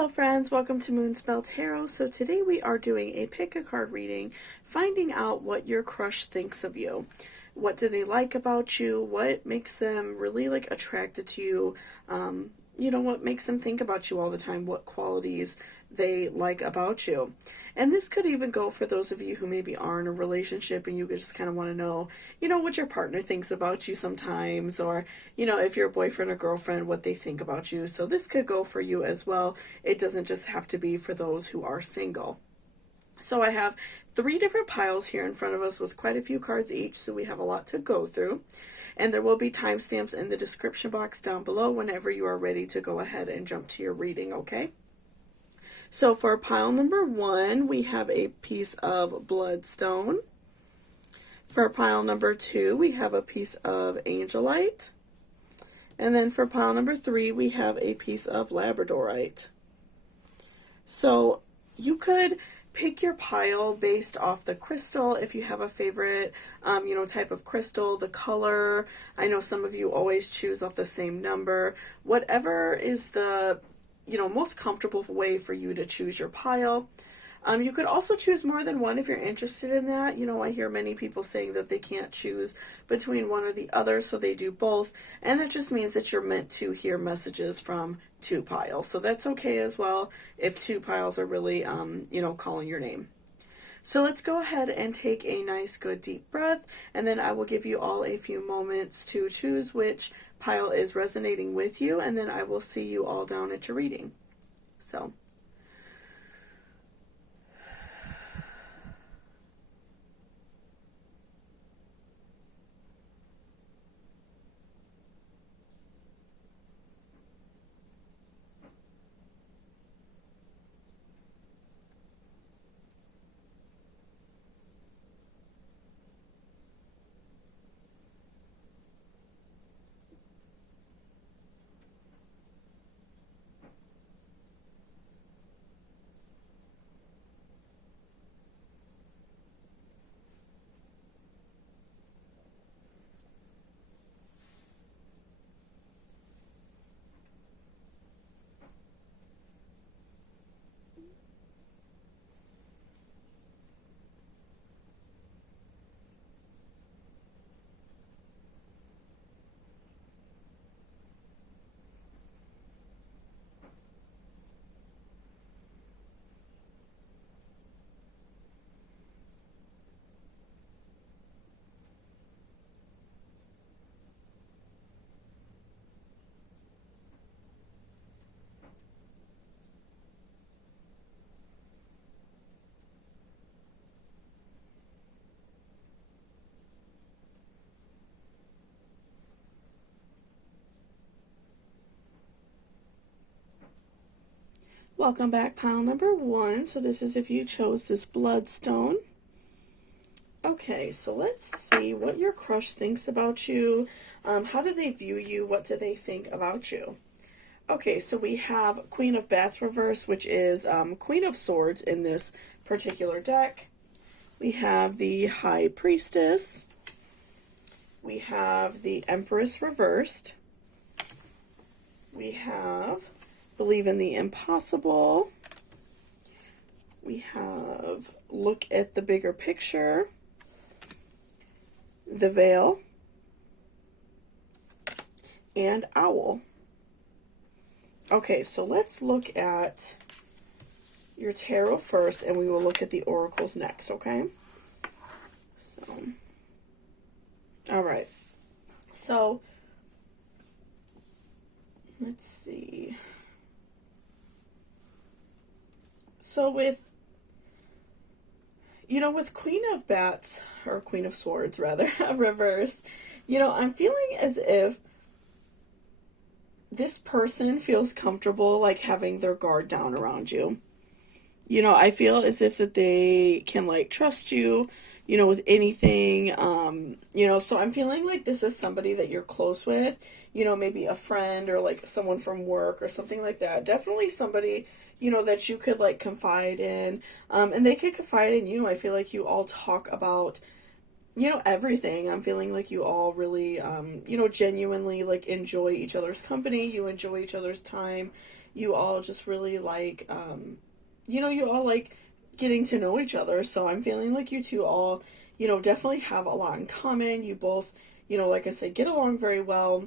Hello friends, welcome to Moonspell Tarot. So today we are doing a pick a card reading, finding out what your crush thinks of you. What do they like about you? What makes them really attracted to you? What makes them think about you all the time? What qualities they like about you? And this could even go for those of you who maybe are in a relationship and you just kind of want to know, what your partner thinks about you sometimes, or, if you're a boyfriend or girlfriend, what they think about you. So this could go for you as well. It doesn't just have to be for those who are single. So I have 3 different piles here in front of us with quite a few cards each, so we have a lot to go through. And there will be timestamps in the description box down below whenever you are ready to go ahead and jump to your reading, okay? So for pile number 1, we have a piece of bloodstone. For pile number 2, we have a piece of angelite. And then for pile number 3, we have a piece of labradorite. So you could pick your pile based off the crystal, if you have a favorite, type of crystal, the color. I know some of you always choose off the same number. Whatever is the, most comfortable way for you to choose your pile. You could also choose more than one if you're interested in that. I hear many people saying that they can't choose between one or the other, so they do both. And that just means that you're meant to hear messages from 2 piles. So that's okay as well if 2 piles are really, calling your name. So let's go ahead and take a nice, good, deep breath, and then I will give you all a few moments to choose which pile is resonating with you, and then I will see you all down at your reading. So. Welcome back, pile number 1. So this is if you chose this bloodstone. Okay, so let's see what your crush thinks about you. How do they view you? What do they think about you? Okay, so we have Queen of Bats reverse, which is Queen of Swords in this particular deck. We have the High Priestess. We have the Empress reversed. We have Believe in the Impossible. We have Look at the Bigger Picture. The Veil. And Owl. Okay, so let's look at your tarot first, and we will look at the oracles next, okay? So, all right. So, let's see. So with Queen of Bats, or Queen of Swords rather, reverse, I'm feeling as if this person feels comfortable having their guard down around you. I feel as if that they can trust you, with anything, so I'm feeling like this is somebody that you're close with, maybe a friend or someone from work or something like that. Definitely somebody, that you could confide in, and they could confide in you. I feel like you all talk about, everything. I'm feeling like you all really, genuinely enjoy each other's company. You enjoy each other's time. you all just really like, you all like getting to know each other. So I'm feeling like you two all, definitely have a lot in common. You both, like I said, get along very well.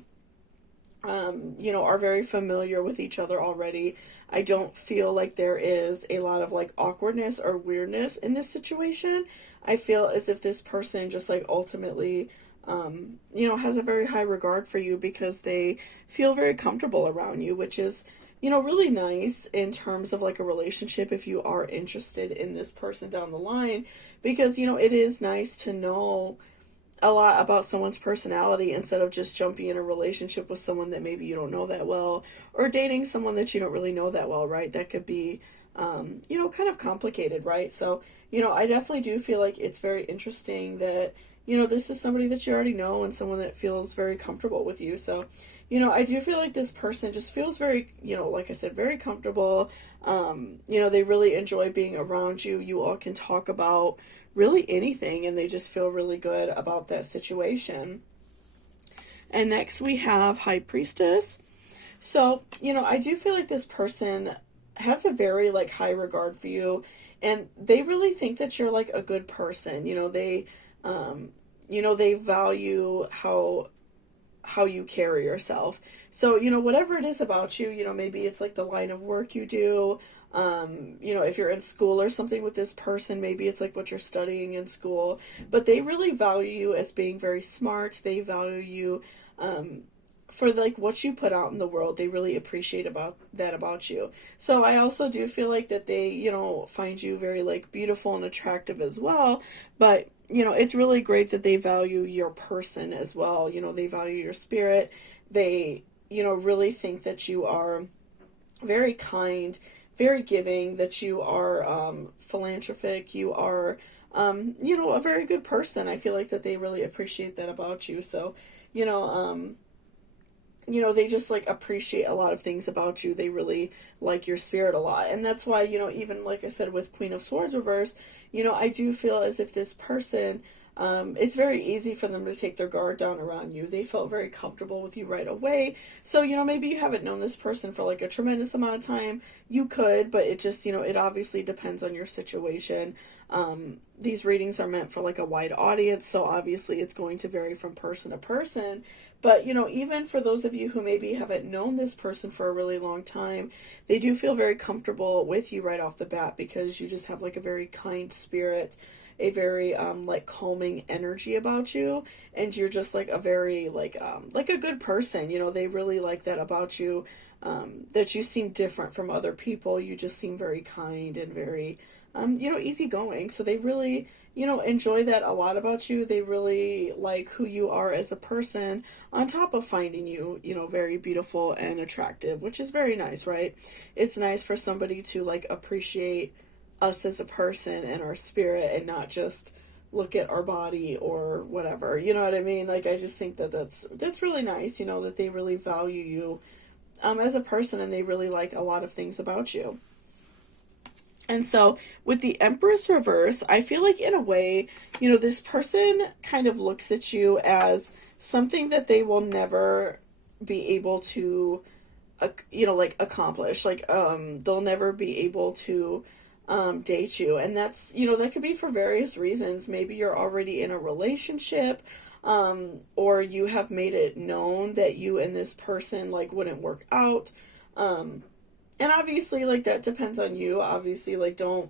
Are very familiar with each other already. I don't feel like there is a lot of like awkwardness or weirdness in this situation. I feel as if this person just like ultimately, has a very high regard for you because they feel very comfortable around you, which is, really nice in terms of like a relationship if you are interested in this person down the line, because, it is nice to know a lot about someone's personality instead of just jumping in a relationship with someone that maybe you don't know that well, or dating someone that you don't really know that well, right? That could be, kind of complicated, right? So, I definitely do feel like it's very interesting that, this is somebody that you already know and someone that feels very comfortable with you. So, I do feel like this person just feels very, like I said, very comfortable. They really enjoy being around you. You all can talk about really anything and they just feel really good about that situation. And next we have High Priestess. So, I do feel like this person has a very like high regard for you and they really think that you're like a good person. They value how you carry yourself. So, whatever it is about you, maybe it's like the line of work you do. If you're in school or something with this person, maybe it's like what you're studying in school. But they really value you as being very smart. They value you for like what you put out in the world. They really appreciate about you. So I also do feel like that they, find you very like beautiful and attractive as well. But it's really great that they value your person as well. They value your spirit. They, really think that you are very kind, very giving, that you are philanthropic, you are, a very good person. I feel like that they really appreciate that about you. So, they just like appreciate a lot of things about you. They really like your spirit a lot. And that's why, even like I said with Queen of Swords reverse, I do feel as if this person, it's very easy for them to take their guard down around you. They felt very comfortable with you right away. So, maybe you haven't known this person for like a tremendous amount of time. You could, but it just, it obviously depends on your situation. These readings are meant for like a wide audience, so obviously it's going to vary from person to person. But, even for those of you who maybe haven't known this person for a really long time, they do feel very comfortable with you right off the bat because you just have like a very kind spirit, a very like calming energy about you, and you're just like a very like a good person. They really like that about you, that you seem different from other people. You just seem very kind and very easygoing. So they really, enjoy that a lot about you. They really like who you are as a person, on top of finding you, very beautiful and attractive, which is very nice, right? It's nice for somebody to like appreciate us as a person and our spirit and not just look at our body or whatever. You know what I mean? Like, I just think that that's really nice, that they really value you as a person and they really like a lot of things about you. And so with the Empress reverse, I feel like in a way, this person kind of looks at you as something that they will never be able to, like accomplish. Like, they'll never be able to date you. And that's, that could be for various reasons. Maybe you're already in a relationship, or you have made it known that you and this person like wouldn't work out. And obviously, like, that depends on you. Obviously, like, don't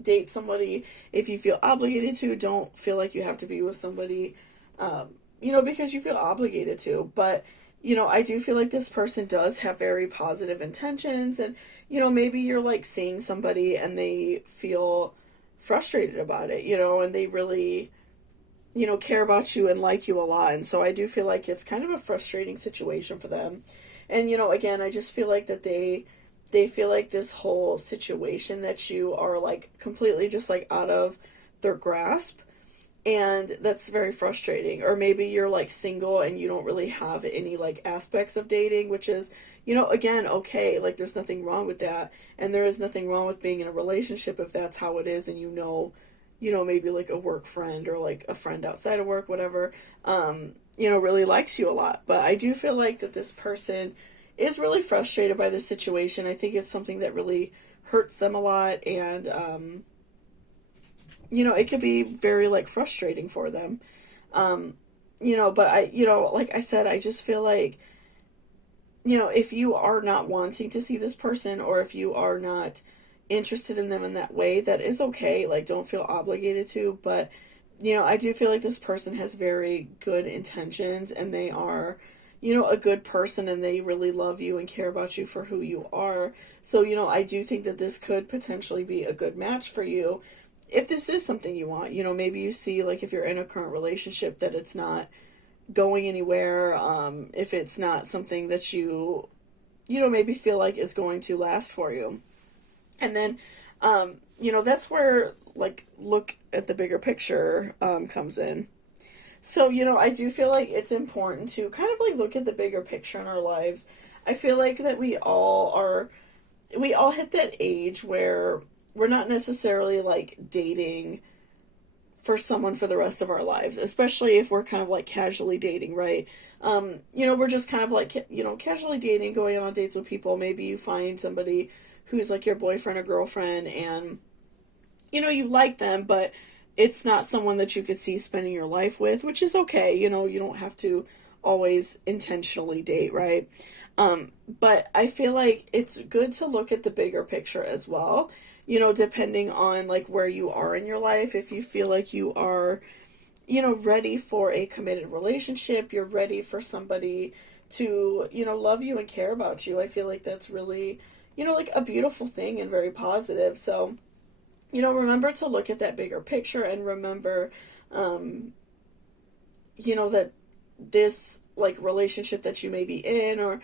date somebody if you feel obligated to. Don't feel like you have to be with somebody, because you feel obligated to. But, I do feel like this person does have very positive intentions. And, maybe you're, like, seeing somebody and they feel frustrated about it, and they really, care about you and like you a lot. And so I do feel like it's kind of a frustrating situation for them. And, again, I just feel like that they feel like this whole situation that you are like completely just like out of their grasp, and that's very frustrating. Or maybe you're like single and you don't really have any like aspects of dating, which is, again, okay, like there's nothing wrong with that, and there is nothing wrong with being in a relationship if that's how it is, and maybe like a work friend or like a friend outside of work, whatever, really likes you a lot. But I do feel like that this person is really frustrated by this situation. I think it's something that really hurts them a lot, and it could be very like frustrating for them. But like I said, I just feel like, if you are not wanting to see this person, or if you are not interested in them in that way, that is okay. Like, don't feel obligated to, but, I do feel like this person has very good intentions, and they are, a good person, and they really love you and care about you for who you are. So, I do think that this could potentially be a good match for you if this is something you want. Maybe you see, like, if you're in a current relationship, that it's not going anywhere, if it's not something that you maybe feel like is going to last for you. And then, that's where, like, look at the bigger picture comes in. So, I do feel like it's important to kind of like look at the bigger picture in our lives. I feel like that we all hit that age where we're not necessarily like dating for someone for the rest of our lives, especially if we're kind of like casually dating, right? We're just kind of like, casually dating, going on dates with people. Maybe you find somebody who's like your boyfriend or girlfriend, and, you like them, but it's not someone that you could see spending your life with, which is okay. You don't have to always intentionally date, right? But I feel like it's good to look at the bigger picture as well, depending on like where you are in your life. If you feel like you are, ready for a committed relationship, you're ready for somebody to, love you and care about you. I feel like that's really, like a beautiful thing and very positive. So, remember to look at that bigger picture, and remember, that this like relationship that you may be in, or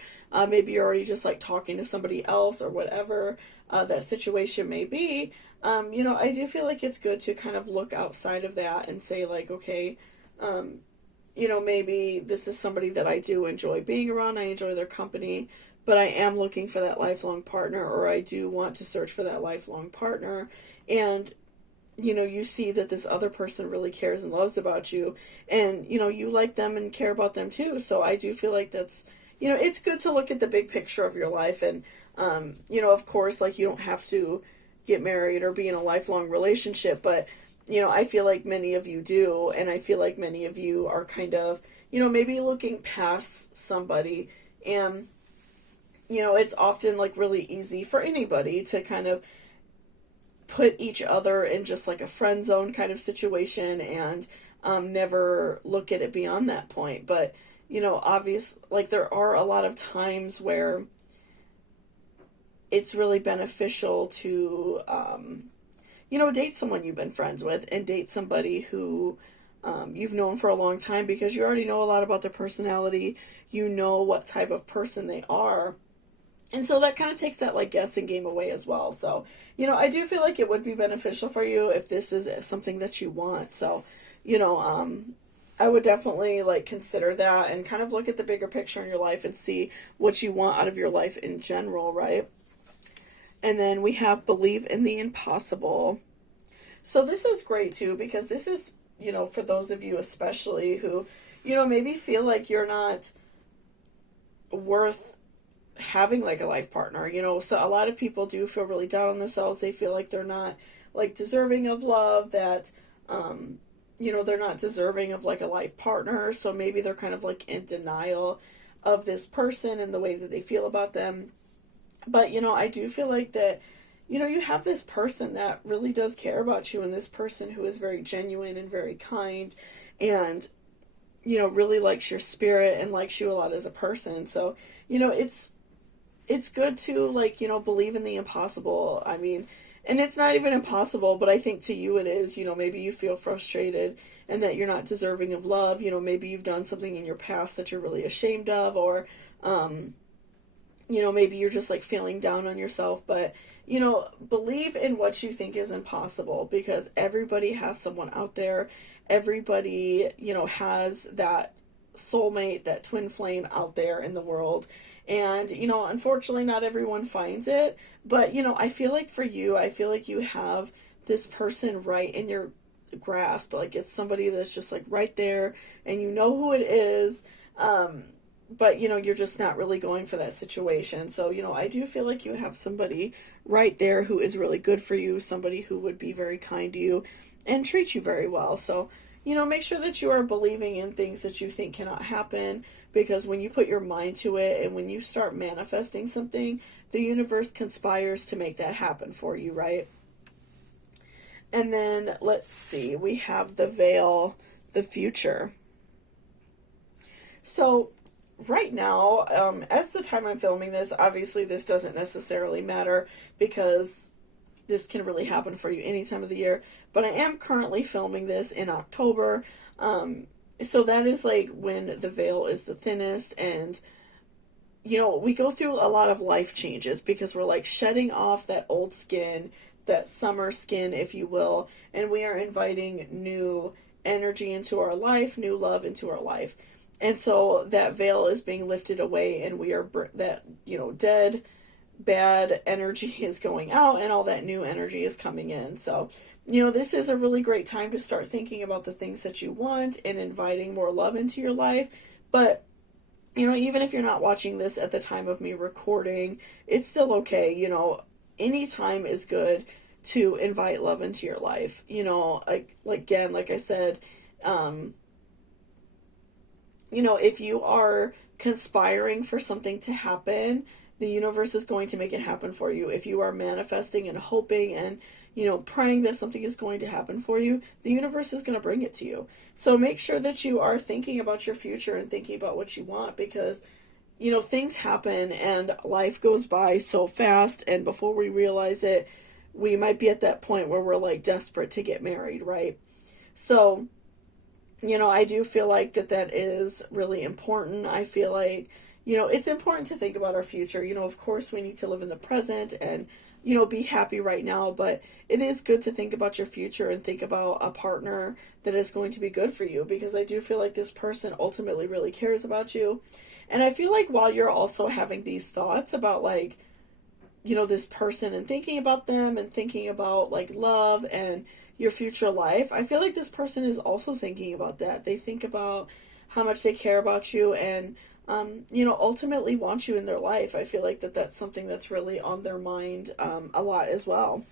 maybe you're already just like talking to somebody else, or whatever that situation may be, I do feel like it's good to kind of look outside of that and say like, okay, maybe this is somebody that I do enjoy being around, I enjoy their company, but I am looking for that lifelong partner, or I do want to search for that lifelong partner. And, you see that this other person really cares and loves about you, and, you like them and care about them too. So I do feel like that's, it's good to look at the big picture of your life. And, of course, like, you don't have to get married or be in a lifelong relationship, but, I feel like many of you do, and I feel like many of you are kind of, maybe looking past somebody. And, it's often like really easy for anybody to kind of put each other in just like a friend zone kind of situation, and never look at it beyond that point. But, obvious, like, there are a lot of times where it's really beneficial to, date someone you've been friends with, and date somebody who you've known for a long time, because you already know a lot about their personality. You know what type of person they are. And so that kind of takes that like guessing game away as well. So, I do feel like it would be beneficial for you if this is something that you want. So, I would definitely like consider that, and kind of look at the bigger picture in your life and see what you want out of your life in general, right? And then we have believe in the impossible. So this is great too, because this is, for those of you especially who, maybe feel like you're not worth having like a life partner. So a lot of people do feel really down on themselves. They feel like they're not like deserving of love, that they're not deserving of like a life partner. So maybe they're kind of like in denial of this person and the way that they feel about them. But I do feel like that you have this person that really does care about you, and this person who is very genuine and very kind, and really likes your spirit and likes you a lot as a person. So it's good to like, believe in the impossible. I mean, and it's not even impossible, but I think to you it is. Maybe you feel frustrated and that you're not deserving of love. Maybe you've done something in your past that you're really ashamed of, or, maybe you're just like feeling down on yourself. But, believe in what you think is impossible, because everybody has someone out there. Everybody, has that soulmate, that twin flame out there in the world. And, unfortunately not everyone finds it, but, I feel like for you, I feel like you have this person right in your grasp. Like, it's somebody that's just like right there, and you know who it is. but you're just not really going for that situation. So I do feel like you have somebody right there who is really good for you, somebody who would be very kind to you and treat you very well. So make sure that you are believing in things that you think cannot happen, because when you put your mind to it and when you start manifesting something, the universe conspires to make that happen for you, right? And then let's see, we have the veil, the future. So right now, as the time I'm filming this, obviously this doesn't necessarily matter because this can really happen for you any time of the year, but I am currently filming this in October. So that is like when the veil is the thinnest, and we go through a lot of life changes because we're like shedding off that old skin, that summer skin, if you will, and we are inviting new energy into our life, new love into our life. And so that veil is being lifted away, and we are that, dead, bad energy is going out, and all that new energy is coming in. So, this is a really great time to start thinking about the things that you want and inviting more love into your life. But, even if you're not watching this at the time of me recording, it's still okay. Any time is good to invite love into your life. Again, like I said, if you are conspiring for something to happen, the universe is going to make it happen for you. If you are manifesting and hoping and, praying that something is going to happen for you, the universe is going to bring it to you. So make sure that you are thinking about your future and thinking about what you want, because, things happen and life goes by so fast, and before we realize it, we might be at that point where we're like desperate to get married, right? So, I do feel like that is really important. I feel like, it's important to think about our future. Of course, we need to live in the present and, be happy right now, but it is good to think about your future and think about a partner that is going to be good for you, because I do feel like this person ultimately really cares about you. And I feel like while you're also having these thoughts about like, this person and thinking about them and thinking about like love and your future life, I feel like this person is also thinking about that. They think about how much they care about you and, ultimately want you in their life. I feel like that's something that's really on their mind a lot as well.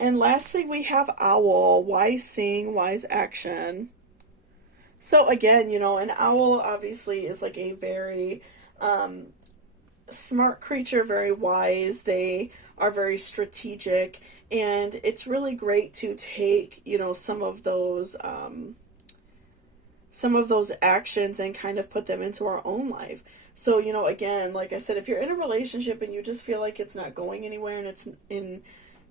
And lastly, we have owl, wise seeing, wise action. So again, an owl obviously is like a very smart creature, very wise. They are very strategic, and it's really great to take, some of those actions and kind of put them into our own life. So, again, like I said, if you're in a relationship and you just feel like it's not going anywhere, and it's in,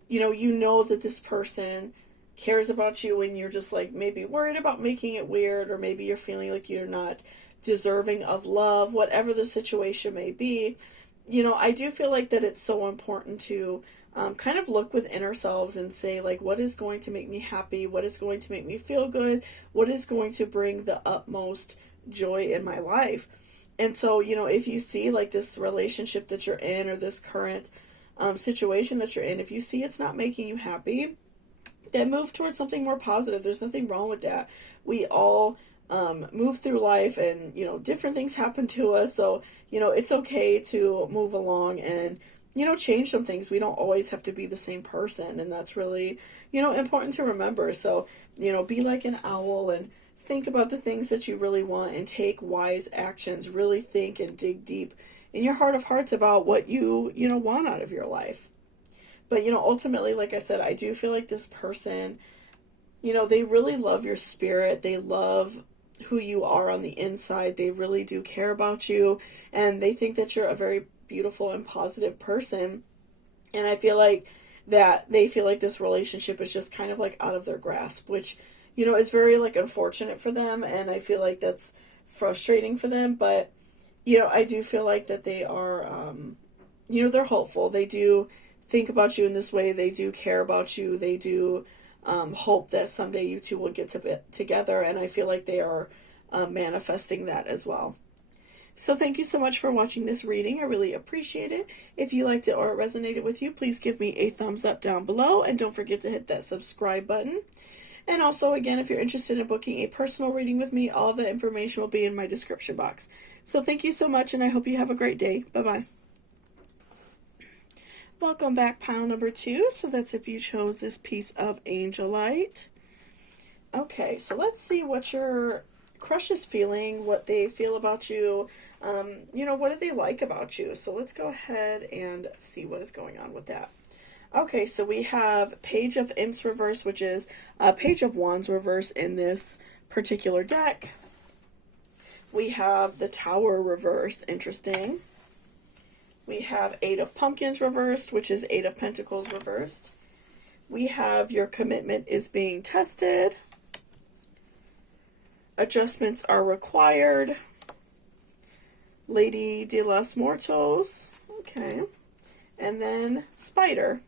that this person cares about you, and you're just like maybe worried about making it weird, or maybe you're feeling like you're not deserving of love, whatever the situation may be, I do feel like that it's so important to kind of look within ourselves and say, like, what is going to make me happy? What is going to make me feel good? What is going to bring the utmost joy in my life? And so, if you see like this relationship that you're in, or this current situation that you're in, if you see it's not making you happy, then move towards something more positive. There's nothing wrong with that. We all move through life, and, different things happen to us. So, it's okay to move along and, change some things. We don't always have to be the same person. And that's really, important to remember. So, be like an owl and think about the things that you really want and take wise actions. Really think and dig deep in your heart of hearts about what you want out of your life. But, ultimately, like I said, I do feel like this person, they really love your spirit. They love who you are on the inside. They really do care about you, and they think that you're a very beautiful and positive person. And I feel like that they feel like this relationship is just kind of like out of their grasp, which, is very like unfortunate for them. And I feel like that's frustrating for them. But, I do feel like that they are, they're hopeful. They do think about you in this way. They do care about you. They do hope that someday you two will get together. And I feel like they are manifesting that as well. So thank you so much for watching this reading. I really appreciate it. If you liked it or it resonated with you, please give me a thumbs up down below. And don't forget to hit that subscribe button. And also, again, if you're interested in booking a personal reading with me, all of the information will be in my description box. So thank you so much, and I hope you have a great day. Bye-bye. Welcome back, pile number 2. So that's if you chose this piece of Angelite. Okay, so let's see what your crush is feeling, what they feel about you. What do they like about you? So let's go ahead and see what is going on with that. Okay, so we have Page of Imps reverse, which is a Page of Wands reverse in this particular deck. We have the Tower reverse, interesting. We have Eight of Pumpkins reversed, which is Eight of Pentacles reversed. We have Your Commitment is Being Tested. Adjustments are required. Lady de los Muertos. Okay. And then Spider.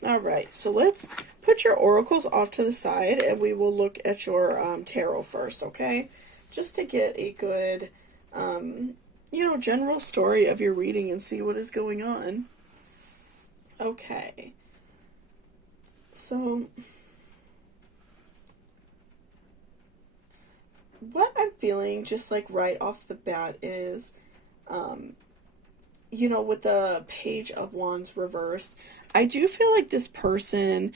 Alright, so let's put your oracles off to the side and we will look at your tarot first, okay? Just to get a good, general story of your reading and see what is going on. Okay. So, what I'm feeling just like right off the bat is, with the Page of Wands reversed, I do feel like this person,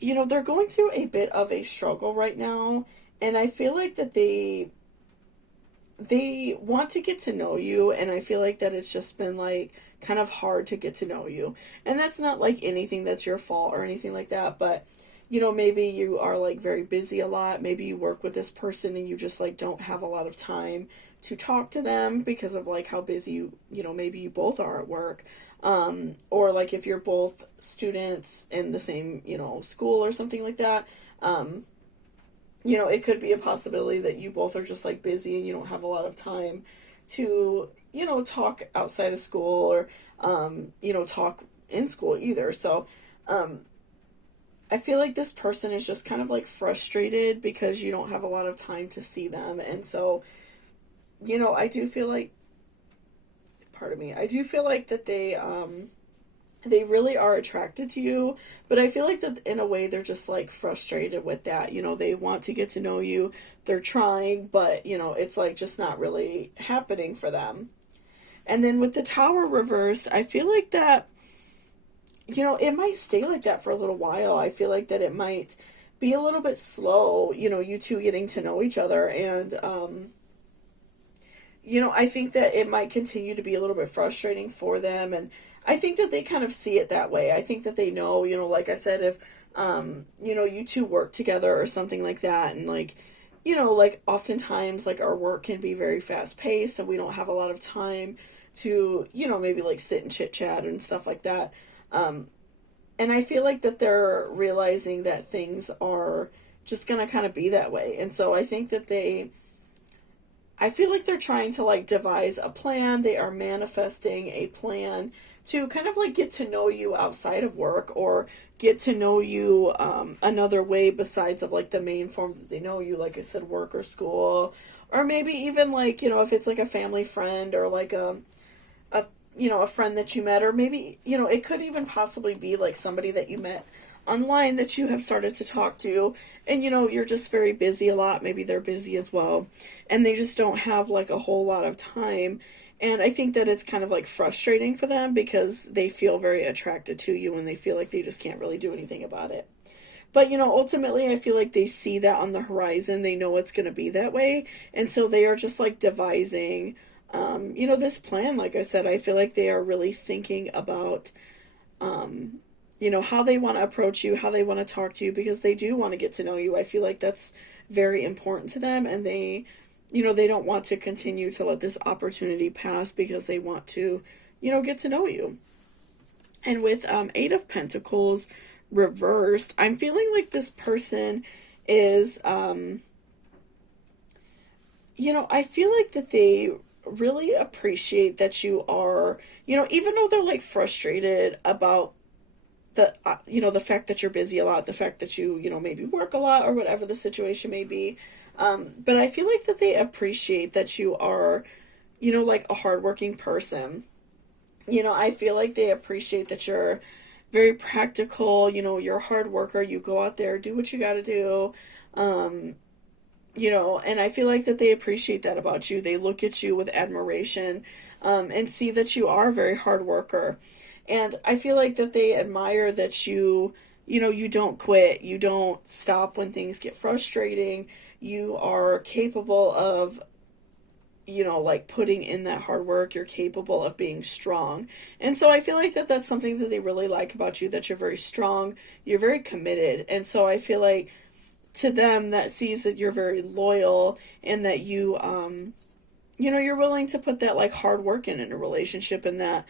they're going through a bit of a struggle right now, and I feel like that they want to get to know you, and I feel like that it's just been like kind of hard to get to know you. And that's not like anything that's your fault or anything like that, but maybe you are like very busy a lot. Maybe you work with this person and you just like don't have a lot of time to talk to them because of like how busy maybe you both are at work. Or like if you're both students in the same, school or something like that, it could be a possibility that you both are just like busy and you don't have a lot of time to, talk outside of school or, talk in school either. So, I feel like this person is just kind of like frustrated because you don't have a lot of time to see them. And so, I do feel like, I do feel like that they really are attracted to you, but I feel like that in a way they're just like frustrated with that. They want to get to know you, they're trying, but it's like just not really happening for them. And then with the Tower reversed, I feel like that, it might stay like that for a little while. I feel like that it might be a little bit slow, you two getting to know each other. And, I think that it might continue to be a little bit frustrating for them. And I think that they kind of see it that way. I think that they know, like I said, if, you two work together or something like that. And like, like oftentimes like our work can be very fast paced and we don't have a lot of time to, maybe like sit and chit chat and stuff like that. And I feel like that they're realizing that things are just going to kind of be that way. And so I think that I feel like they're trying to like devise a plan. They are manifesting a plan to kind of like get to know you outside of work or get to know you another way besides of like the main form that they know you, like I said, work or school, or maybe even like, if it's like a family friend or like a friend that you met, or maybe, it could even possibly be like somebody that you met online that you have started to talk to, and you're just very busy a lot. Maybe they're busy as well, and they just don't have like a whole lot of time. And I think that it's kind of like frustrating for them because they feel very attracted to you and they feel like they just can't really do anything about it. But, ultimately, I feel like they see that on the horizon. They know it's going to be that way. And so they are just like devising, this plan. Like I said, I feel like they are really thinking about, how they want to approach you, how they want to talk to you, because they do want to get to know you. I feel like that's very important to them. And they don't want to continue to let this opportunity pass because they want to, get to know you. And with Eight of Pentacles reversed, I'm feeling like this person is, I feel like that they really appreciate that you are, even though they're like frustrated about the, the fact that you're busy a lot, the fact that you, maybe work a lot or whatever the situation may be. But I feel like that they appreciate that you are, like a hardworking person. I feel like they appreciate that you're very practical, you're a hard worker, you go out there, do what you got to do. Um, and I feel like that they appreciate that about you. They look at you with admiration, and see that you are a very hard worker. And I feel like that they admire that you don't quit, you don't stop when things get frustrating, you are capable of, like putting in that hard work, you're capable of being strong. And so I feel like that that's something that they really like about you, that you're very strong, you're very committed. And so I feel like to them that sees that you're very loyal and that you're willing to put that like hard work in a relationship, and that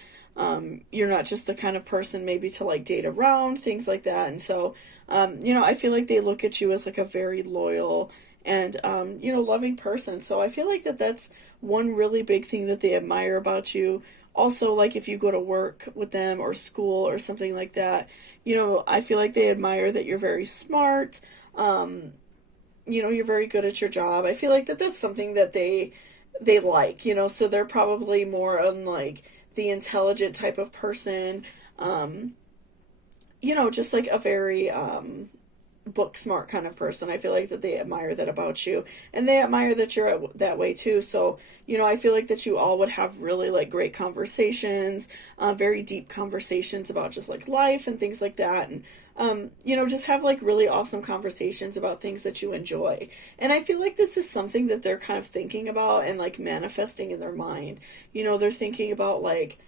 you're not just the kind of person maybe to like date around, things like that. And so, I feel like they look at you as like a very loyal and, loving person. So I feel like that that's one really big thing that they admire about you. Also, like if you go to work with them or school or something like that, I feel like they admire that you're very smart. You're very good at your job. I feel like that that's something that they like, so they're probably more on like the intelligent type of person, just like a very book smart kind of person. I feel like that they admire that about you, and they admire that you're that way too. So, I feel like that you all would have really like great conversations, very deep conversations about just like life and things like that. And, just have like really awesome conversations about things that you enjoy. And I feel like this is something that they're kind of thinking about and like manifesting in their mind. They're thinking about like,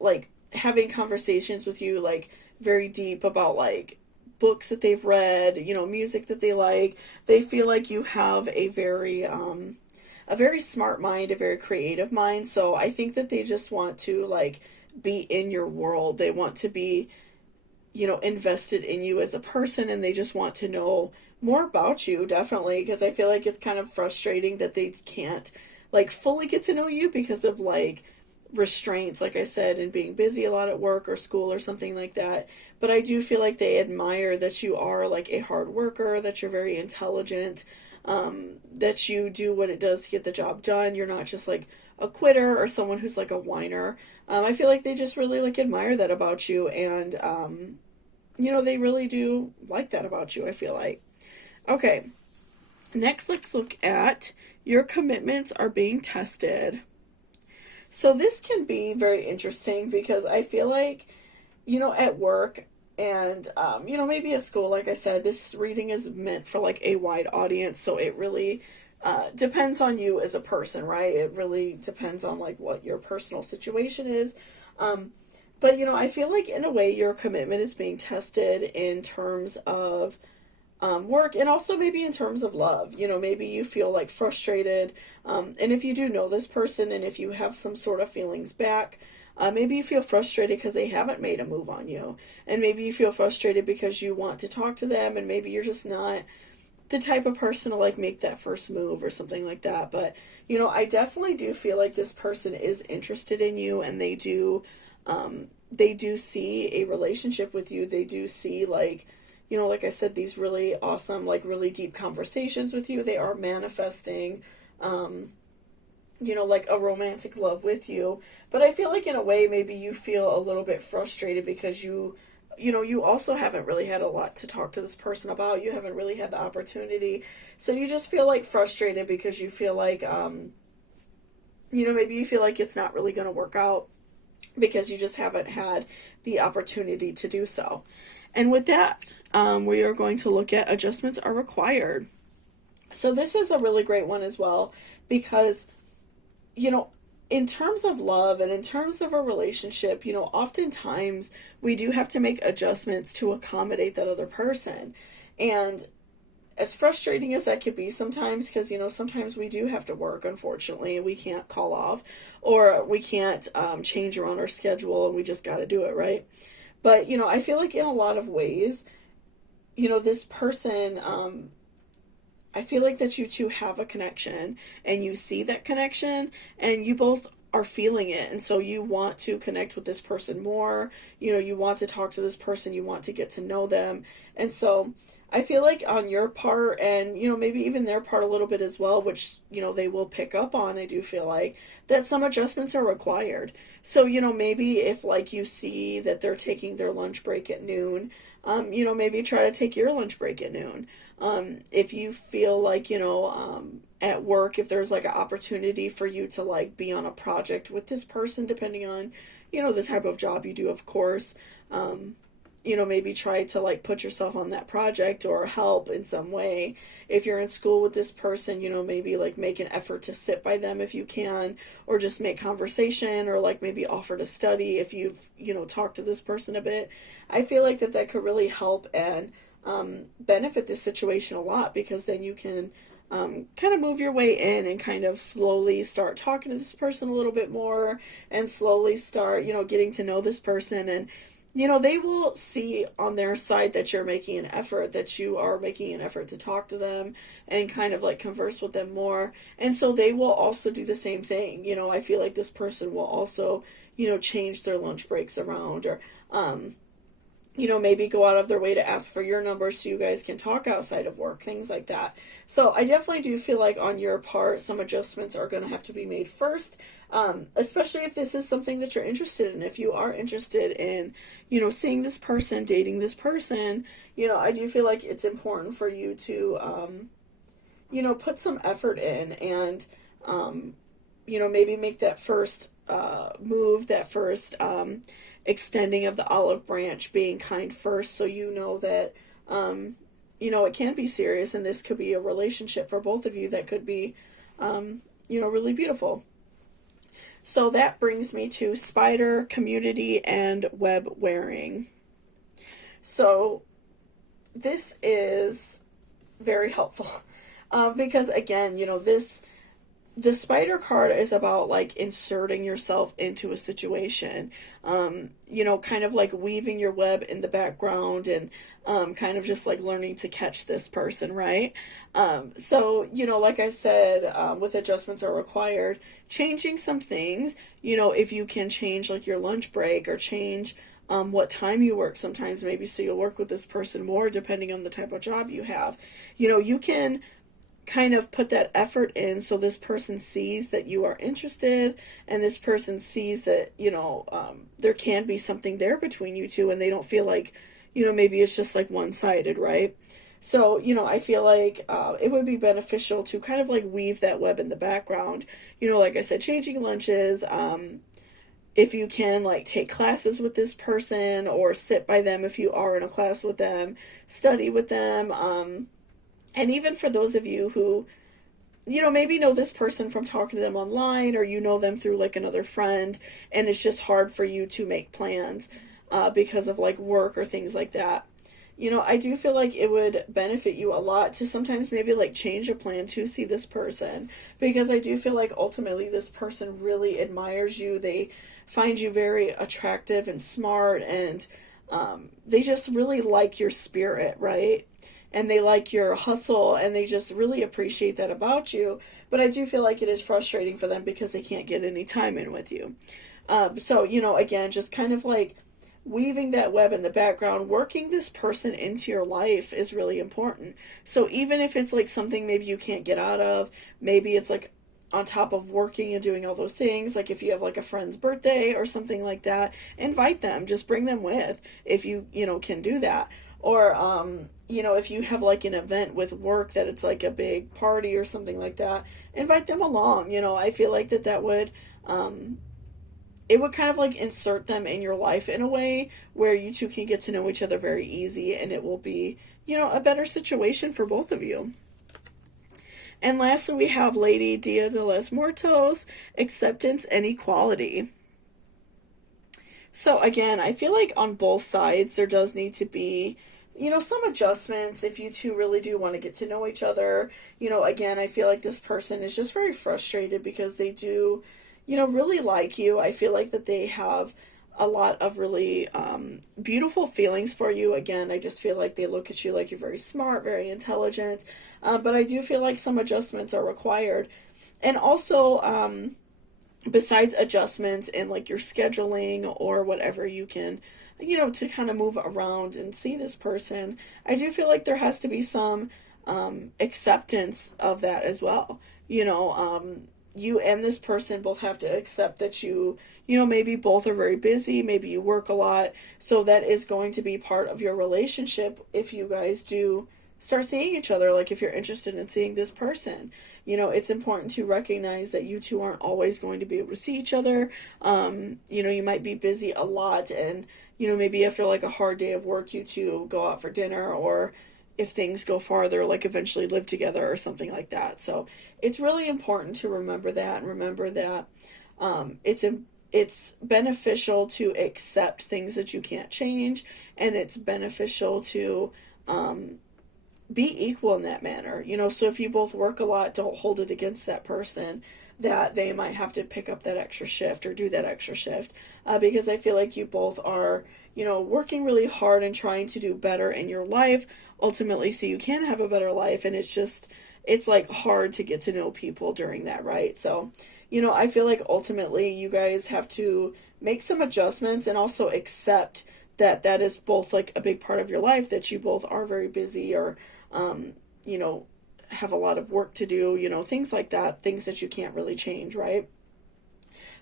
like having conversations with you, like very deep about like books that they've read, music that they like. They feel like you have a very smart mind, a very creative mind. So I think that they just want to like be in your world. They want to be, invested in you as a person, and they just want to know more about you, definitely, because I feel like it's kind of frustrating that they can't like fully get to know you because of like restraints, like I said, and being busy a lot at work or school or something like that. But I do feel like they admire that you are like a hard worker, that you're very intelligent, that you do what it does to get the job done. You're not just like a quitter or someone who's like a whiner. I feel like they just really like admire that about you, and they really do like that about you, I feel like. Okay, next let's look at your commitments are being tested. So this can be very interesting because I feel like, at work and, maybe at school, like I said, this reading is meant for like a wide audience. So it really depends on you as a person, right? It really depends on like what your personal situation is. But, I feel like in a way your commitment is being tested in terms of work, and also maybe in terms of love. Maybe you feel like frustrated, and if you do know this person and if you have some sort of feelings back, maybe you feel frustrated because they haven't made a move on you, and maybe you feel frustrated because you want to talk to them, and maybe you're just not the type of person to like make that first move or something like that. But I definitely do feel like this person is interested in you, and they do see a relationship with you. They do see like, like I said, these really awesome, like really deep conversations with you. They are manifesting, like a romantic love with you. But I feel like in a way, maybe you feel a little bit frustrated because you also haven't really had a lot to talk to this person about. You haven't really had the opportunity. So you just feel like frustrated because you feel like, maybe you feel like it's not really going to work out because you just haven't had the opportunity to do so. And with that, we are going to look at adjustments are required. So this is a really great one as well because, in terms of love and in terms of a relationship, oftentimes we do have to make adjustments to accommodate that other person. And as frustrating as that could be sometimes, because, sometimes we do have to work, unfortunately, and we can't call off, or we can't change around our schedule, and we just got to do it, right? But, I feel like in a lot of ways, this person, I feel like that you two have a connection, and you see that connection, and you both are feeling it. And so you want to connect with this person more. You want to talk to this person. You want to get to know them. And so I feel like on your part and, maybe even their part a little bit as well, which, they will pick up on, I do feel like, that some adjustments are required. So, maybe if like you see that they're taking their lunch break at noon, maybe try to take your lunch break at noon. If you feel like, at work, if there's like an opportunity for you to like be on a project with this person, depending on, the type of job you do, of course, maybe try to like put yourself on that project or help in some way. If you're in school with this person, maybe like make an effort to sit by them if you can, or just make conversation, or like maybe offer to study if you've, talked to this person a bit. I feel like that could really help and benefit this situation a lot, because then you can kind of move your way in and kind of slowly start talking to this person a little bit more, and slowly start, getting to know this person. And they will see on their side that you're making an effort, that you are making an effort to talk to them and kind of like converse with them more. And so they will also do the same thing. I feel like this person will also, change their lunch breaks around, or, maybe go out of their way to ask for your number so you guys can talk outside of work, things like that. So I definitely do feel like on your part, some adjustments are going to have to be made first, especially if this is something that you're interested in. If you are interested in, seeing this person, dating this person, I do feel like it's important for you to, put some effort in and, maybe make that first move, that first extending of the olive branch, being kind first, so that it can be serious, and this could be a relationship for both of you that could be really beautiful. So that brings me to spider, community, and web wearing. So this is very helpful because again, the spider card is about like inserting yourself into a situation, kind of like weaving your web in the background, and kind of just like learning to catch this person, right? So, like I said, with adjustments are required, changing some things, if you can change like your lunch break, or change what time you work sometimes, maybe so you'll work with this person more depending on the type of job you have. You can kind of put that effort in so this person sees that you are interested, and this person sees that, there can be something there between you two, and they don't feel like, maybe it's just like one-sided, right? So, I feel like it would be beneficial to kind of like weave that web in the background. Like I said, changing lunches, if you can like take classes with this person, or sit by them if you are in a class with them, study with them, and even for those of you who, maybe know this person from talking to them online, or know them through like another friend, and it's just hard for you to make plans because of like work or things like that. I do feel like it would benefit you a lot to sometimes maybe like change a plan to see this person, because I do feel like ultimately this person really admires you. They find you very attractive and smart, and they just really like your spirit, right? And they like your hustle, and they just really appreciate that about you. But I do feel like it is frustrating for them because they can't get any time in with you. So, again, just kind of like weaving that web in the background, working this person into your life is really important. So even if it's like something maybe you can't get out of, maybe it's like on top of working and doing all those things, like if you have like a friend's birthday or something like that, invite them, just bring them with if you, can do that. Or, if you have like an event with work that it's like a big party or something like that, invite them along. I feel like that would, it would kind of like insert them in your life in a way where you two can get to know each other very easy, and it will be, a better situation for both of you. And lastly, we have Lady Dia de los Muertos, acceptance and equality. So again, I feel like on both sides there does need to be, some adjustments if you two really do want to get to know each other. Again, I feel like this person is just very frustrated because they do, really like you. I feel like that they have a lot of really beautiful feelings for you. Again, I just feel like they look at you like you're very smart, very intelligent. But I do feel like some adjustments are required. And also, besides adjustments in like your scheduling or whatever you can, to kind of move around and see this person, I do feel like there has to be some acceptance of that as well. You and this person both have to accept that maybe both are very busy, maybe you work a lot, so that is going to be part of your relationship if you guys do start seeing each other, like if you're interested in seeing this person. It's important to recognize that you two aren't always going to be able to see each other. You might be busy a lot, and maybe after like a hard day of work, you two go out for dinner, or if things go farther, like eventually live together or something like that. So it's really important to remember that, and remember that it's beneficial to accept things that you can't change, and it's beneficial to be equal in that manner. So if you both work a lot, don't hold it against that person that they might have to pick up that extra shift or do that extra shift, because I feel like you both are working really hard and trying to do better in your life ultimately, so you can have a better life. And it's like hard to get to know people during that, right? So I feel like ultimately you guys have to make some adjustments, and also accept that that is both like a big part of your life, that you both are very busy, or you know, have a lot of work to do, things like that, things that you can't really change, right?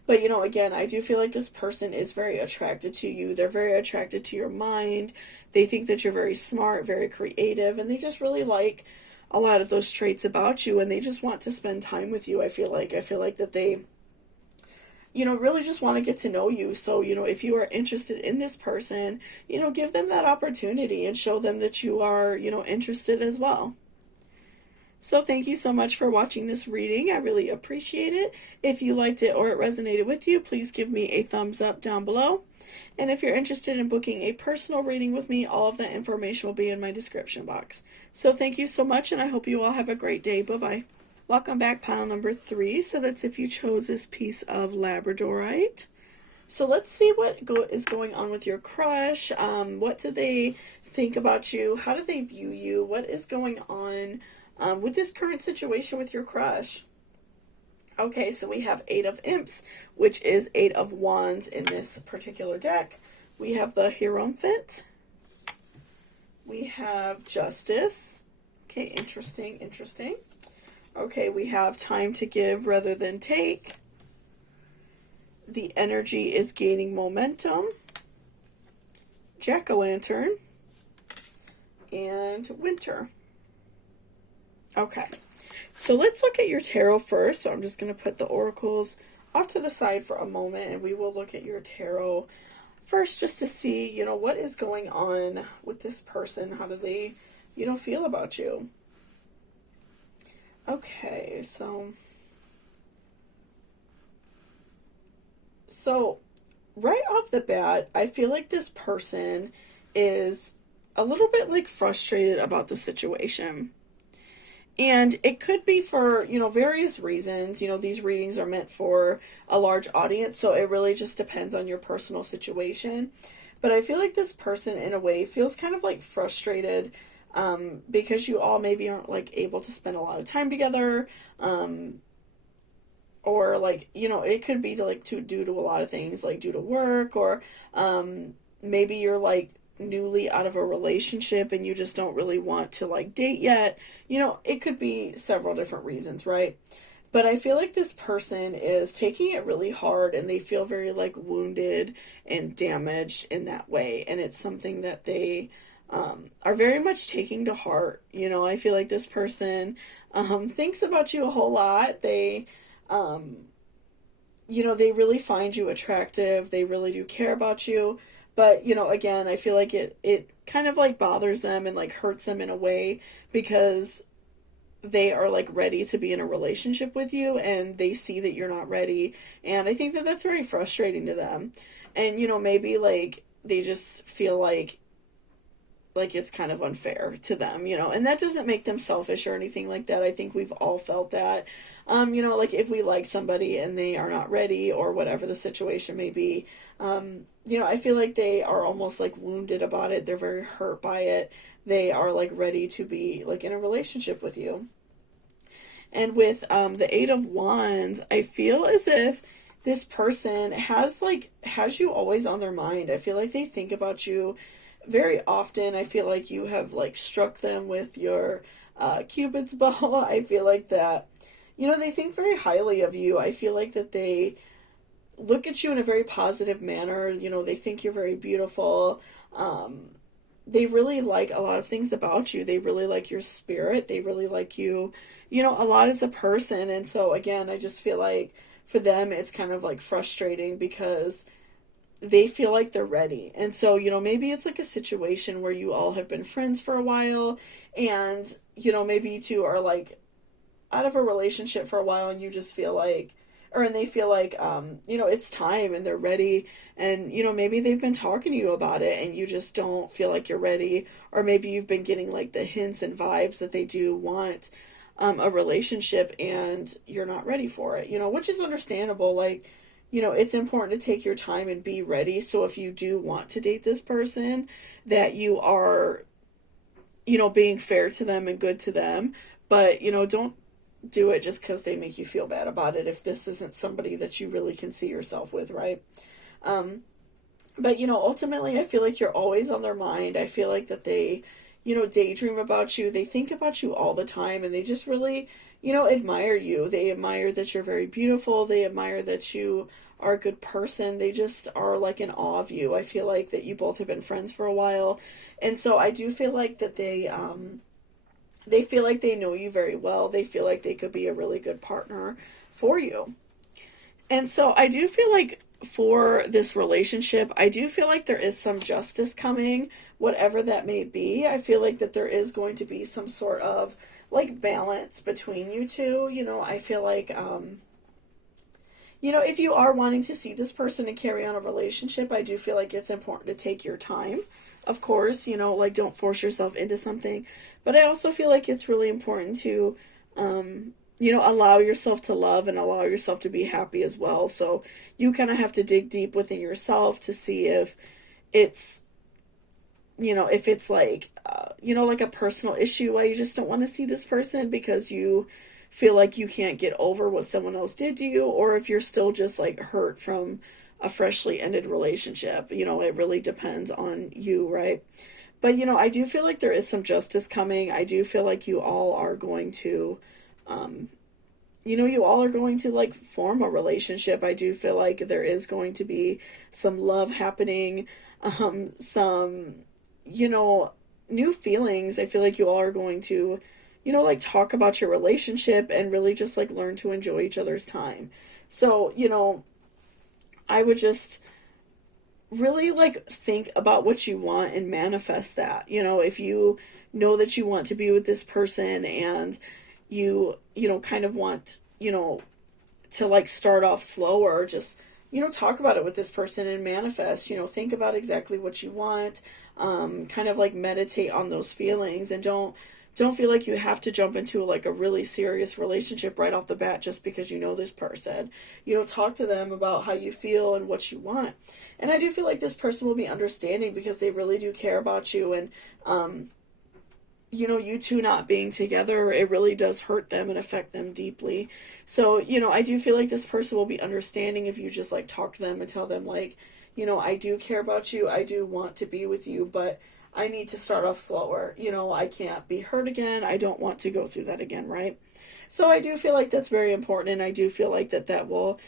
But, again, I do feel like this person is very attracted to you. They're very attracted to your mind. They think that you're very smart, very creative, and they just really like a lot of those traits about you, and they just want to spend time with you. I feel like that they, really just want to get to know you. So, if you are interested in this person, give them that opportunity and show them that you are, interested as well. So thank you so much for watching this reading. I really appreciate it. If you liked it or it resonated with you, please give me a thumbs up down below. And if you're interested in booking a personal reading with me, all of that information will be in my description box. So thank you so much, and I hope you all have a great day. Bye-bye. Welcome back, pile number 3. So that's if you chose this piece of Labradorite. So let's see what is going on with your crush. What do they think about you? How do they view you? What is going on with this current situation with your crush? Okay, so we have 8 of Imps, which is 8 of Wands in this particular deck. We have the Hierophant. We have Justice. Okay, interesting. Okay, we have Time to Give rather than take. The energy is gaining momentum. Jack-o'-lantern. And Winter. Okay, so let's look at your tarot first. So I'm just going to put the oracles off to the side for a moment, and we will look at your tarot first just to see, what is going on with this person. How do they, feel about you? Okay, so right off the bat, I feel like this person is a little bit like frustrated about the situation. And it could be for, various reasons. These readings are meant for a large audience, so it really just depends on your personal situation. But I feel like this person, in a way, feels kind of like frustrated because you all maybe aren't like able to spend a lot of time together. Or like, it could be due to a lot of things, like due to work, or maybe you're like newly out of a relationship and you just don't really want to like date yet. It could be several different reasons, right? But I feel like this person is taking it really hard, and they feel very like wounded and damaged in that way, and it's something that they are very much taking to heart. I feel like this person thinks about you a whole lot. They they really find you attractive. They really do care about you. But, again, I feel like it kind of like bothers them and like hurts them in a way, because they are like ready to be in a relationship with you, and they see that you're not ready. And I think that that's very frustrating to them. And, maybe like they just feel like it's kind of unfair to them, and that doesn't make them selfish or anything like that. I think we've all felt that. Like if we like somebody and they are not ready, or whatever the situation may be, I feel like they are almost like wounded about it. They're very hurt by it. They are like ready to be like in a relationship with you. And with the 8 of Wands, I feel as if this person has you always on their mind. I feel like they think about you very often. I feel like you have like struck them with your Cupid's bow. I feel like that, they think very highly of you. I feel like that they look at you in a very positive manner. They think you're very beautiful. They really like a lot of things about you. They really like your spirit. They really like you, a lot as a person. And so, again, I just feel like for them, it's kind of like frustrating because they feel like they're ready. And so, maybe it's like a situation where you all have been friends for a while and, maybe you two are like out of a relationship for a while and you just feel like, and they feel like, it's time and they're ready. And, maybe they've been talking to you about it and you just don't feel like you're ready. Or maybe you've been getting like the hints and vibes that they do want a relationship and you're not ready for it, which is understandable. Like, it's important to take your time and be ready. So if you do want to date this person, that you are, being fair to them and good to them. But, don't do it just because they make you feel bad about it if this isn't somebody that you really can see yourself with, right? But, ultimately, I feel like you're always on their mind. I feel like that they, daydream about you. They think about you all the time and they just really, admire you. They admire that you're very beautiful. They admire that you are a good person. They just are like in awe of you. I feel like that you both have been friends for a while. And so I do feel like that they feel like they know you very well. They feel like they could be a really good partner for you. And so I do feel like for this relationship, I do feel like there is some justice coming, whatever that may be. I feel like that there is going to be some sort of like balance between you two. I feel like, if you are wanting to see this person and carry on a relationship, I do feel like it's important to take your time. Of course, like don't force yourself into something. But I also feel like it's really important to, allow yourself to love and allow yourself to be happy as well. So you kind of have to dig deep within yourself to see if it's, if it's like, like a personal issue why you just don't want to see this person because you feel like you can't get over what someone else did to you, or if you're still just like hurt from a freshly ended relationship. It really depends on you, right? But, I do feel like there is some justice coming. I do feel like you all are going to, you all are going to like form a relationship. I do feel like there is going to be some love happening, some, new feelings. I feel like you all are going to, like talk about your relationship and really just like learn to enjoy each other's time. So, I would just really like think about what you want and manifest that. If you know that you want to be with this person and you kind of want, to like start off slower, just, talk about it with this person and manifest, think about exactly what you want, kind of like meditate on those feelings and don't feel like you have to jump into like a really serious relationship right off the bat just because you know this person. Talk to them about how you feel and what you want. And I do feel like this person will be understanding because they really do care about you. And, you two not being together, it really does hurt them and affect them deeply. So, I do feel like this person will be understanding if you just like talk to them and tell them like, I do care about you. I do want to be with you, but I need to start off slower. I can't be hurt again. I don't want to go through that again, right? So I do feel like that's very important, and I do feel like that will,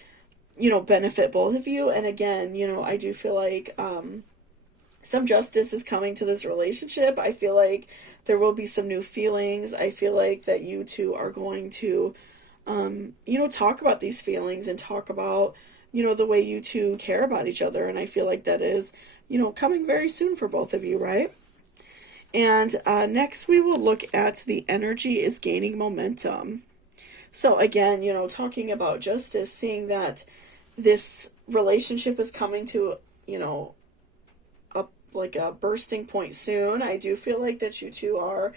benefit both of you. And again, I do feel like some justice is coming to this relationship. I feel like there will be some new feelings. I feel like that you two are going to, talk about these feelings and talk about, the way you two care about each other. And I feel like that is, coming very soon for both of you, right? And next we will look at the energy is gaining momentum. So again, talking about justice, seeing that this relationship is coming to, a bursting point soon. I do feel like that you two are,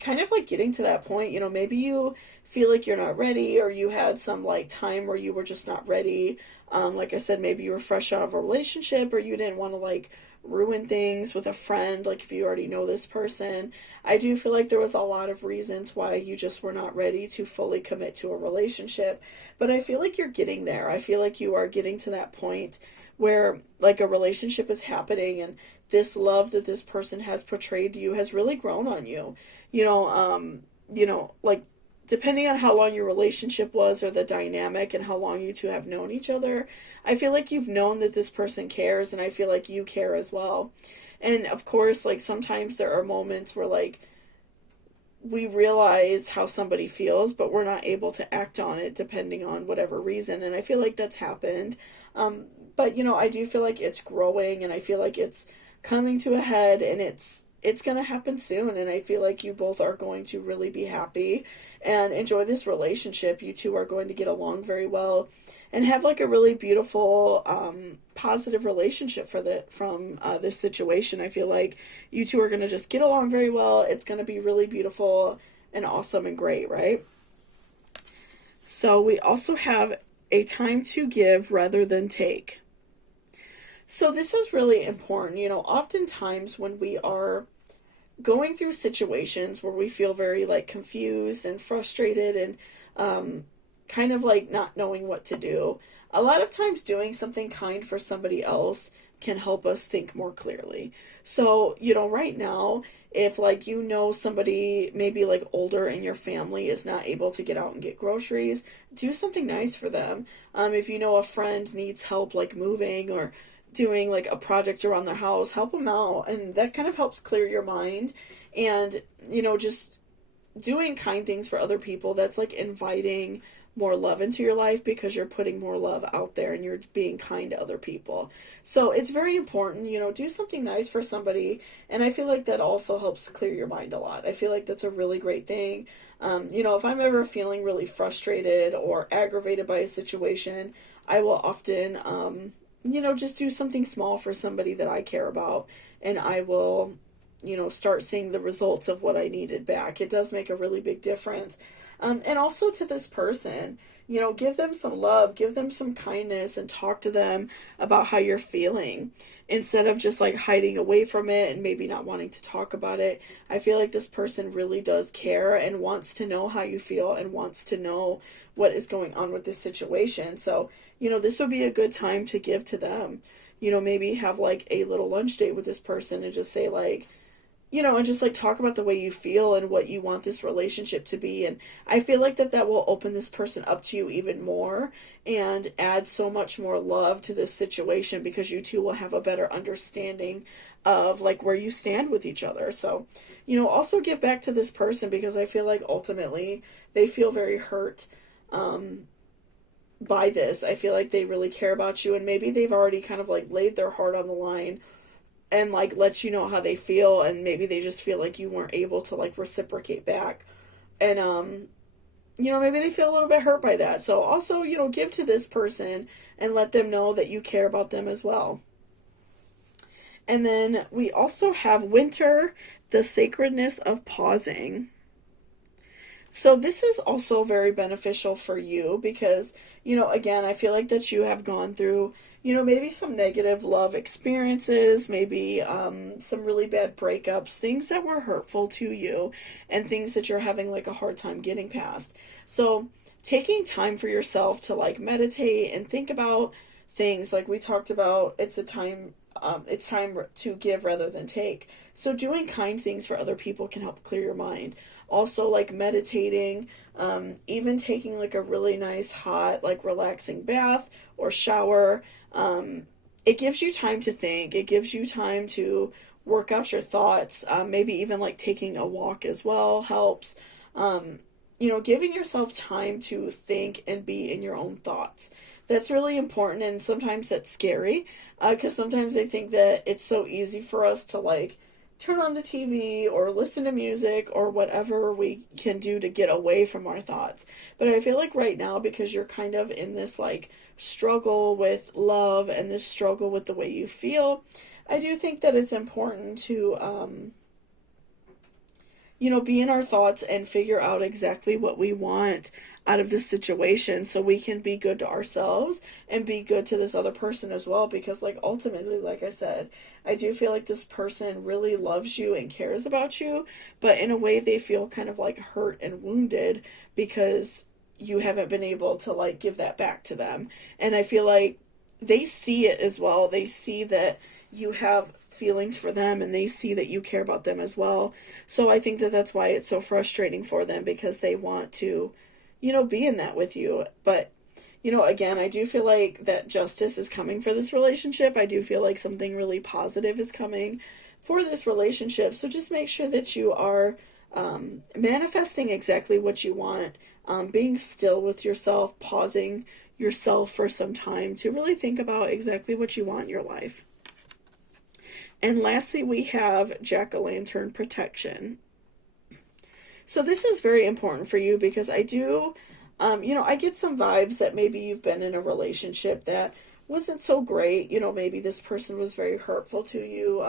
kind of like getting to that point. You know, maybe you feel like you're not ready, or you had some like time where you were just not ready. Like I said, maybe you were fresh out of a relationship, or you didn't want to like ruin things with a friend, like if you already know this person. I do feel like there was a lot of reasons why you just were not ready to fully commit to a relationship, but I feel like you're getting there. I feel like you are getting to that point where like a relationship is happening, and this love that this person has portrayed to you has really grown on you. Like depending on how long your relationship was, or the dynamic and how long you two have known each other, I feel like you've known that this person cares, and I feel like you care as well. And of course, like sometimes there are moments where like we realize how somebody feels, but we're not able to act on it depending on whatever reason. And I feel like that's happened. But I do feel like it's growing, and I feel like it's coming to a head, and it's going to happen soon. And I feel like you both are going to really be happy and enjoy this relationship. You two are going to get along very well and have like a really beautiful, positive relationship from this situation. I feel like you two are going to just get along very well. It's going to be really beautiful and awesome and great, right? So we also have a time to give rather than take. So this is really important. Oftentimes when we are going through situations where we feel very like confused and frustrated, and kind of like not knowing what to do, a lot of times doing something kind for somebody else can help us think more clearly. So, right now, if like somebody maybe like older in your family is not able to get out and get groceries, do something nice for them. If a friend needs help like moving or doing like a project around their house, help them out, and that kind of helps clear your mind. And just doing kind things for other people, that's like inviting more love into your life, because you're putting more love out there and you're being kind to other people. So it's very important, do something nice for somebody, and I feel like that also helps clear your mind a lot. I feel like that's a really great thing. If I'm ever feeling really frustrated or aggravated by a situation, I will often just do something small for somebody that I care about, and I will, start seeing the results of what I needed back. It does make a really big difference. And also to this person, give them some love, give them some kindness, and talk to them about how you're feeling instead of just like hiding away from it and maybe not wanting to talk about it. I feel like this person really does care and wants to know how you feel and wants to know what is going on with this situation. So, this would be a good time to give to them. Maybe have like a little lunch date with this person and just say like, and just like talk about the way you feel and what you want this relationship to be. And I feel like that will open this person up to you even more and add so much more love to this situation, because you two will have a better understanding of like where you stand with each other. So, also give back to this person, because I feel like ultimately they feel very hurt by this. I feel like they really care about you, and maybe they've already kind of like laid their heart on the line and like let you know how they feel, and maybe they just feel like you weren't able to like reciprocate back, and maybe they feel a little bit hurt by that. So also, give to this person and let them know that you care about them as well. And then we also have winter, the sacredness of pausing. So this is also very beneficial for you, because again, I feel like that you have gone through maybe some negative love experiences, maybe some really bad breakups, things that were hurtful to you, and things that you're having like a hard time getting past. So taking time for yourself to like meditate and think about things like we talked about, it's time to give rather than take. So doing kind things for other people can help clear your mind. Also like meditating, even taking like a really nice hot like relaxing bath or shower. It gives you time to think. It gives you time to work out your thoughts. Maybe even like taking a walk as well helps. Giving yourself time to think and be in your own thoughts. That's really important, and sometimes that's scary, because sometimes I think that it's so easy for us to like turn on the TV or listen to music or whatever we can do to get away from our thoughts. But I feel like right now, because you're kind of in this like struggle with love and this struggle with the way you feel, I do think that it's important to be in our thoughts and figure out exactly what we want out of this situation so we can be good to ourselves and be good to this other person as well. Because, like, ultimately, like I said, I do feel like this person really loves you and cares about you, but in a way they feel kind of like hurt and wounded because you haven't been able to like give that back to them. And I feel like they see it as well. They see that you have feelings for them and they see that you care about them as well. So I think that that's why it's so frustrating for them, because they want to, be in that with you. But, again, I do feel like that justice is coming for this relationship. I do feel like something really positive is coming for this relationship. So just make sure that you are manifesting exactly what you want, being still with yourself, pausing yourself for some time to really think about exactly what you want in your life. And lastly, we have Jack-o'-lantern protection. So this is very important for you because I do, I get some vibes that maybe you've been in a relationship that wasn't so great. Maybe this person was very hurtful to you,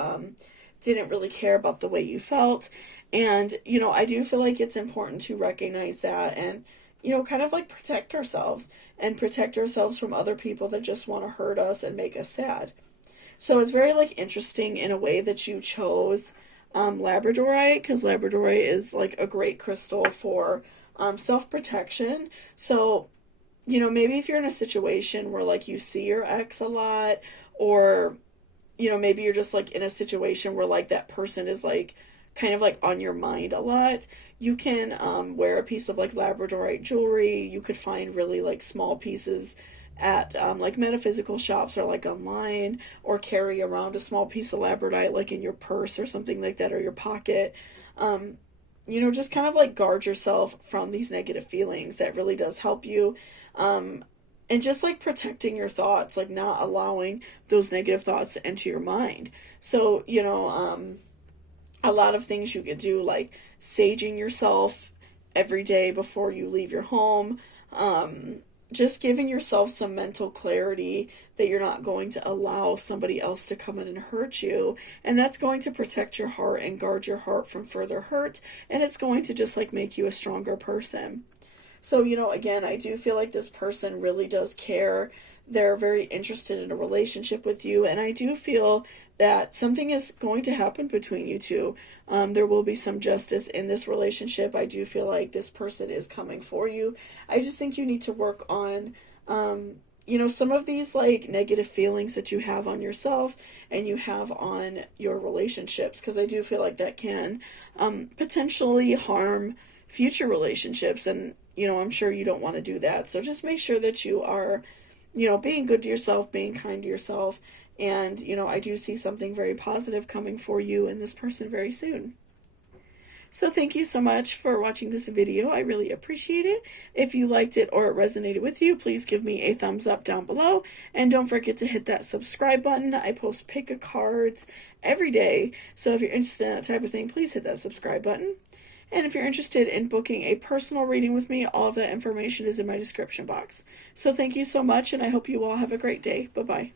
didn't really care about the way you felt. And, I do feel like it's important to recognize that and, kind of like protect ourselves and protect ourselves from other people that just want to hurt us and make us sad. So it's very like interesting in a way that you chose Labradorite, because Labradorite is like a great crystal for self-protection. So, maybe if you're in a situation where like you see your ex a lot, or, maybe you're just like in a situation where like that person is like kind of like on your mind a lot, you can wear a piece of like Labradorite jewelry. You could find really like small pieces at like metaphysical shops or like online, or carry around a small piece of labradorite like in your purse or something like that, or your pocket. Just kind of like guard yourself from these negative feelings. That really does help you. And just like protecting your thoughts, like not allowing those negative thoughts into your mind. So, a lot of things you could do, like saging yourself every day before you leave your home. Just giving yourself some mental clarity that you're not going to allow somebody else to come in and hurt you. And that's going to protect your heart and guard your heart from further hurt. And it's going to just like make you a stronger person. So, again, I do feel like this person really does care. They're very interested in a relationship with you. And I do feel that something is going to happen between you two. There will be some justice in this relationship. I do feel like this person is coming for you. I just think you need to work on, some of these like negative feelings that you have on yourself and you have on your relationships, because I do feel like that can potentially harm future relationships. And, I'm sure you don't want to do that. So just make sure that you are, being good to yourself, being kind to yourself. And, I do see something very positive coming for you and this person very soon. So thank you so much for watching this video. I really appreciate it. If you liked it or it resonated with you, please give me a thumbs up down below. And don't forget to hit that subscribe button. I post pick-a-cards every day. So if you're interested in that type of thing, please hit that subscribe button. And if you're interested in booking a personal reading with me, all of that information is in my description box. So thank you so much, and I hope you all have a great day. Bye-bye.